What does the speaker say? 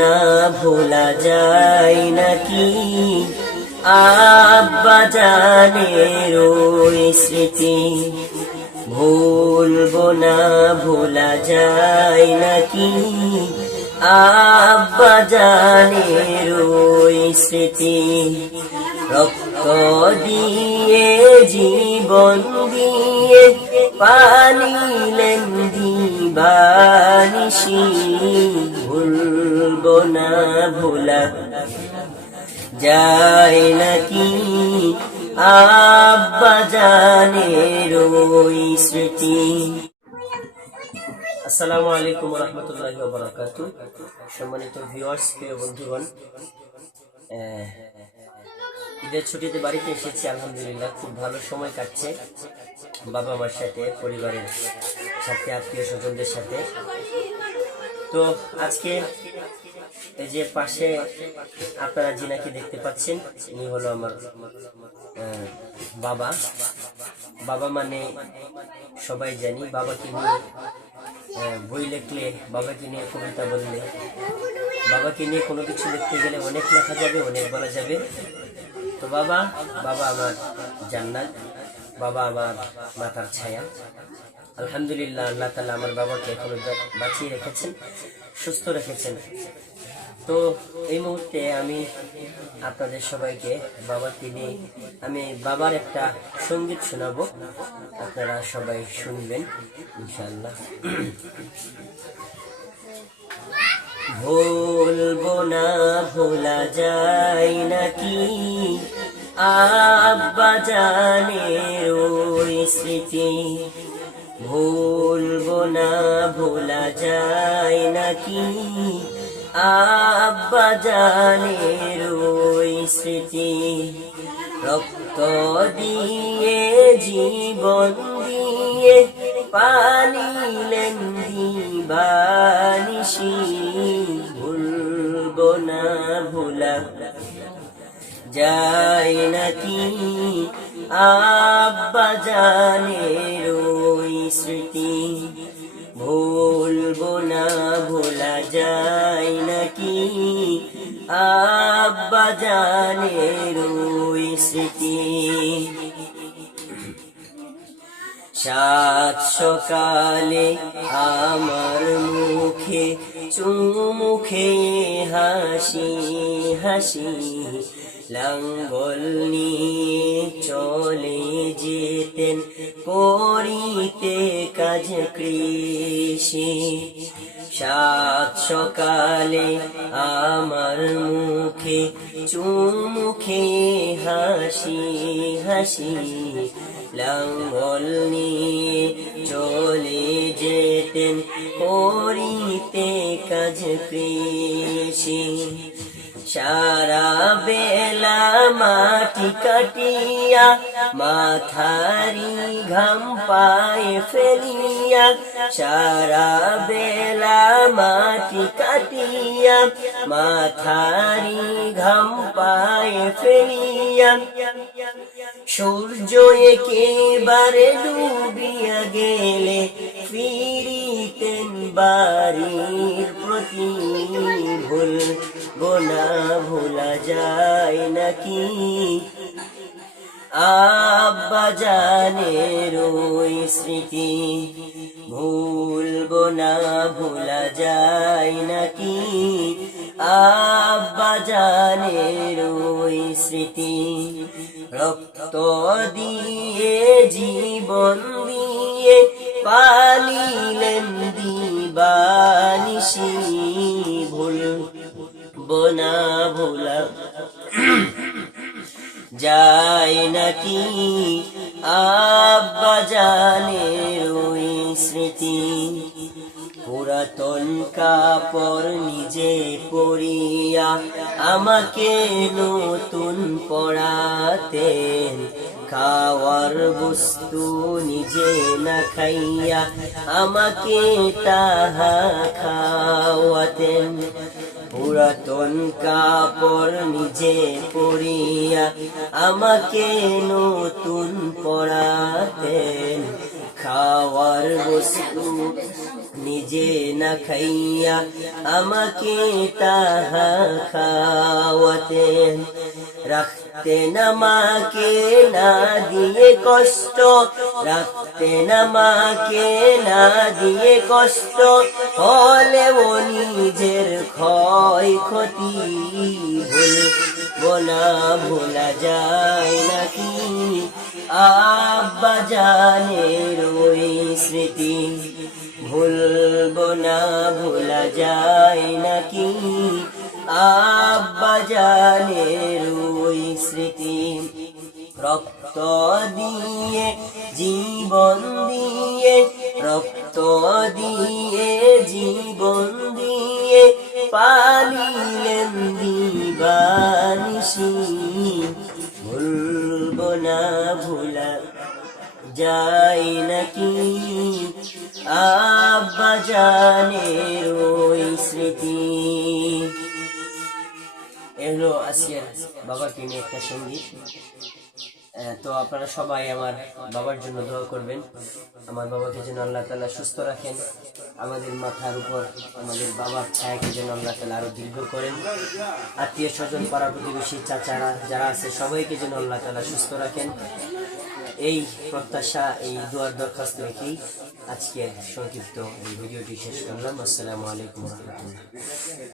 না ভোলা যায় নাকি আব্বা জানের ওই স্মৃতি, ভুলবো না ভোলা যায় নাকি আব্বা জানের ওই স্মৃতি। রক্ত দিয়ে জীবন দিয়ে পানিলেন দিবানিশি, ভুলবো না ভোলা যায় নাকি আব্বা জানের ওই স্মৃতি। আসসালামু আলাইকুম ওয়া রাহমাতুল্লাহি ওয়া বারাকাতুহু। সম্মানিত ভিউয়ার্স, প্রিয় বন্ধুগণ, ঈদের ছুটিতে বাড়িতে এসেছি। আলহামদুলিল্লাহ খুব ভালো সময় কাটছে বাবা মার সাথে, পরিবারের সাথে, আত্মীয় স্বজনদের সাথে। তো আজকে এই যে পাশে আপনারা যিনাকে দেখতে পাচ্ছেন, ইনি হলো আমার বাবা। বাবা মানে সবাই জানি, বাবাকে নিয়ে বই লিখলে, বাবাকে নিয়ে কবিতা বললে, বাবাকে নিয়ে কোনো কিছু লিখতে গেলে অনেক লেখা যাবে, অনেক বলা যাবে। তো বাবা আমার জান্নাত, বাবা আমার মাথার ছায়া। আলহামদুলিল্লাহ, আল্লাহ তাআলা আমার বাবাকে এখনো বাঁচিয়ে রেখেছেন, সুস্থ রেখেছেন। তো এই মুহূর্তে আমি আপনাদের সবাইকে বাবাকে নিয়ে আমি বাবার একটা সঙ্গীত শোনাবো, আপনারা সবাই শুনবেন ইনশাআল্লাহ। ভুলবো না ভোলা যায় নাকি আব্বা জানের ওই স্মৃতি, ভুলবো না ভোলা যায় নাকি আব্বা জানের ওই স্মৃতি। রক্ত দিয়ে জীবন দিয়ে পানিলেন দিবানিশি, ভুলবো না ভোলা যায় নাকি আব্বা জানের ওই স্মৃতি, ভুলবো না ভোলা যায় নাকি আব্বা জানের ওই স্মৃতি। সাত সকালে আমার মুখে চুমুখে হাসি হাসি, লাঙ্গল নিয়ে চলে যেতেন করিতে কাজ কৃষি। সাত সকালে আমার মুখে চুমুখে হাসি হাসি, লাঙ্গল নিয়ে চলে যেতেন করিতে কাজ কৃষি। সারা বেলা মাটি কাটিয়া মাথারি ঘাম পায়ে ফেলিয়া, সারা বেলা মাটি কাটিয়া মাথারি ঘাম পায়ে ফেলিয়া, সূর্য একেবারে ডুবিয়া গেলে ফিরিতেন বাড়ির প্রতি, ভুলবো না ভোলা যায় নাকি আব্বা জানের ওই স্মৃতি, ভুলবো না ভোলা যায় নাকি আব্বা জানের ওই স্মৃতি। রক্ত দিয়ে জীবন দিয়ে পালিলেন দিবানিশি, ভুলবো না ভোলা যায় নাকি আব্বা জানের ওই স্মৃতি। পুরাতন কাপড় নিজে পরিয়া আমাকে নতুন পড়াতেন, খাওয়ার বস্তু নিজে না খাইয়া আমাকে তাহা খাওয়াতেন। পুরাতন কাপড় নিজে পরিয়া আমাকে নতুন পড়াতেন, খাওয়ার বস্তু নিজে না খাইয়া আমাকে তাহা খাওয়াতেন। রাখতেন আমাকে না দিয়ে কষ্ট, রাখতেন আমাকে না দিয়ে কষ্ট, হলেও নিজের ক্ষয় ক্ষতি ভুলবো না, ভোলা যায় নাকি আব্বা জানের ওই স্মৃতি, ভুলবো না, ভোলা যায় নাকি আব্বা জানের ওই স্মৃতি। রক্ত দিয়ে জীবন দিয়ে, রক্ত দিয়ে জীবন দিয়ে পালিলেন দিবানিশি, ভুলবো না, ভোলা যায় নাকি আব্বা জানের ওই স্মৃতি। এগুলো আসিয়ার বাবাকে নিয়ে একটা সঙ্গীত। তো আপনারা সবাই আমার বাবার জন্য দোয়া করবেন, আমার বাবাকে যেন আল্লাহ তাআলা সুস্থ রাখেন, আমাদের মাথার উপর আমাদের বাবার ছায়াকে যেন আল্লাহ তাআলা আরো দীর্ঘ করেন, আত্মীয় স্বজন পাড়া প্রতিবেশী চাচারা যারা আছে সবাইকে যেন আল্লাহ তাআলা সুস্থ রাখেন। এই প্রত্যাশা, এই দোয়ার দরখাস্ত রেখেই আজকে সংক্ষিপ্ত এই ভিডিওটি শেষ করলাম। আসসালামু আলাইকুম ওয়া রাহমাতুল্লাহ।